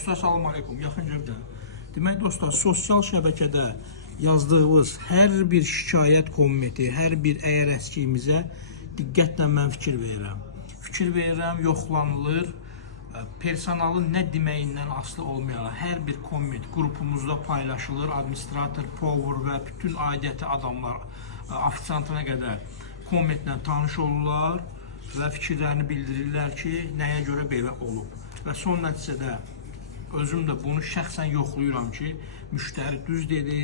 Dostlar, salam aleykum, yaxın cəbdən. Demək dostlar, sosial şəbəkədə yazdığınız hər bir şikayət kommenti, hər bir əgər əskiyimizə diqqətlə mən fikir verirəm. Fikir verirəm, yoxlanılır. Personalın nə deməyindən asılı olmayaraq hər bir komment qrupumuzda paylaşılır. Administrator, power və bütün aidiyyəti adamlar, ofisiantına qədər kommentlə tanış olurlar və fikirlərini bildirirlər ki, nəyə görə belə olub. Və son nəticədə özüm də bunu şəxsən yoxlayıram ki, müştəri düz dedi,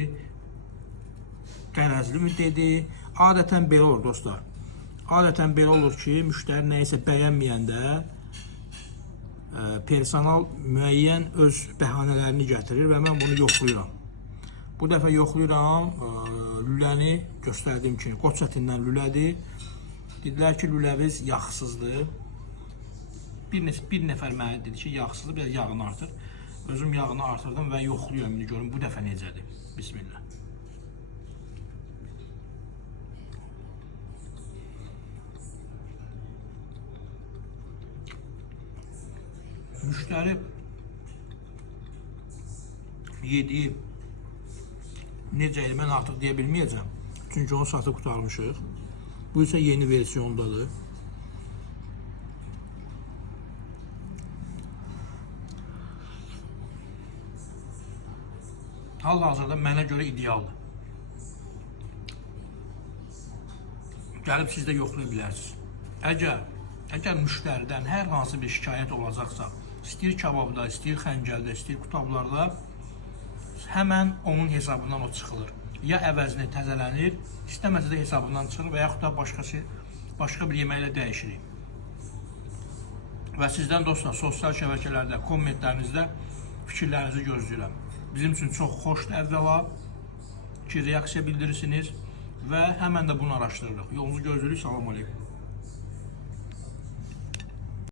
qərəzli mi dedi. Adətən belə olur dostlar. Adətən belə olur ki, müştəri nəyisə bəyənməyəndə personal müəyyən öz bəhanələrini gətirir və mən bunu yoxlayıram. Bu dəfə yoxlayıram, lüləni göstərdiyim kimi qoç ətindən lülədir. Dedilər ki, lüləviz yağsızdır. Bir nəfər mənə dedi ki, yağsızdır, biraz yağını artır. Özüm yağını artırdım və yoxluyuram, indi görün bu dəfə necədir. Bismillah. Müştəri yediyi necə mən artıq deyə bilməyəcəm. Çünki onu satıb qurtarmışıq. Bu isə yeni versiyondadır. Hal-hazırda mənə görə idealdır. Gəlib siz də yoxlaya bilərsiniz. Əgər müştəridən hər hansı bir şikayət olacaqsa, istəyir kababda, istəyir xəncəldə, istəyir qutablarda, həmən onun hesabından o çıxılır. Ya əvəzini təzələnir, istəməsə də hesabından çıxır və yaxud da başqa bir yeməklə dəyişirik. Və sizdən dostlar, sosial şəbəkələrdə, kommentlərinizdə fikirlərinizi gözləyirəm. Bizim üçün çox xoşdur əvvəla ki, reaksiya bildirirsiniz və həmən də bunu araşdırırıq. Yolunuzu gözləyirik. Salam aleykum.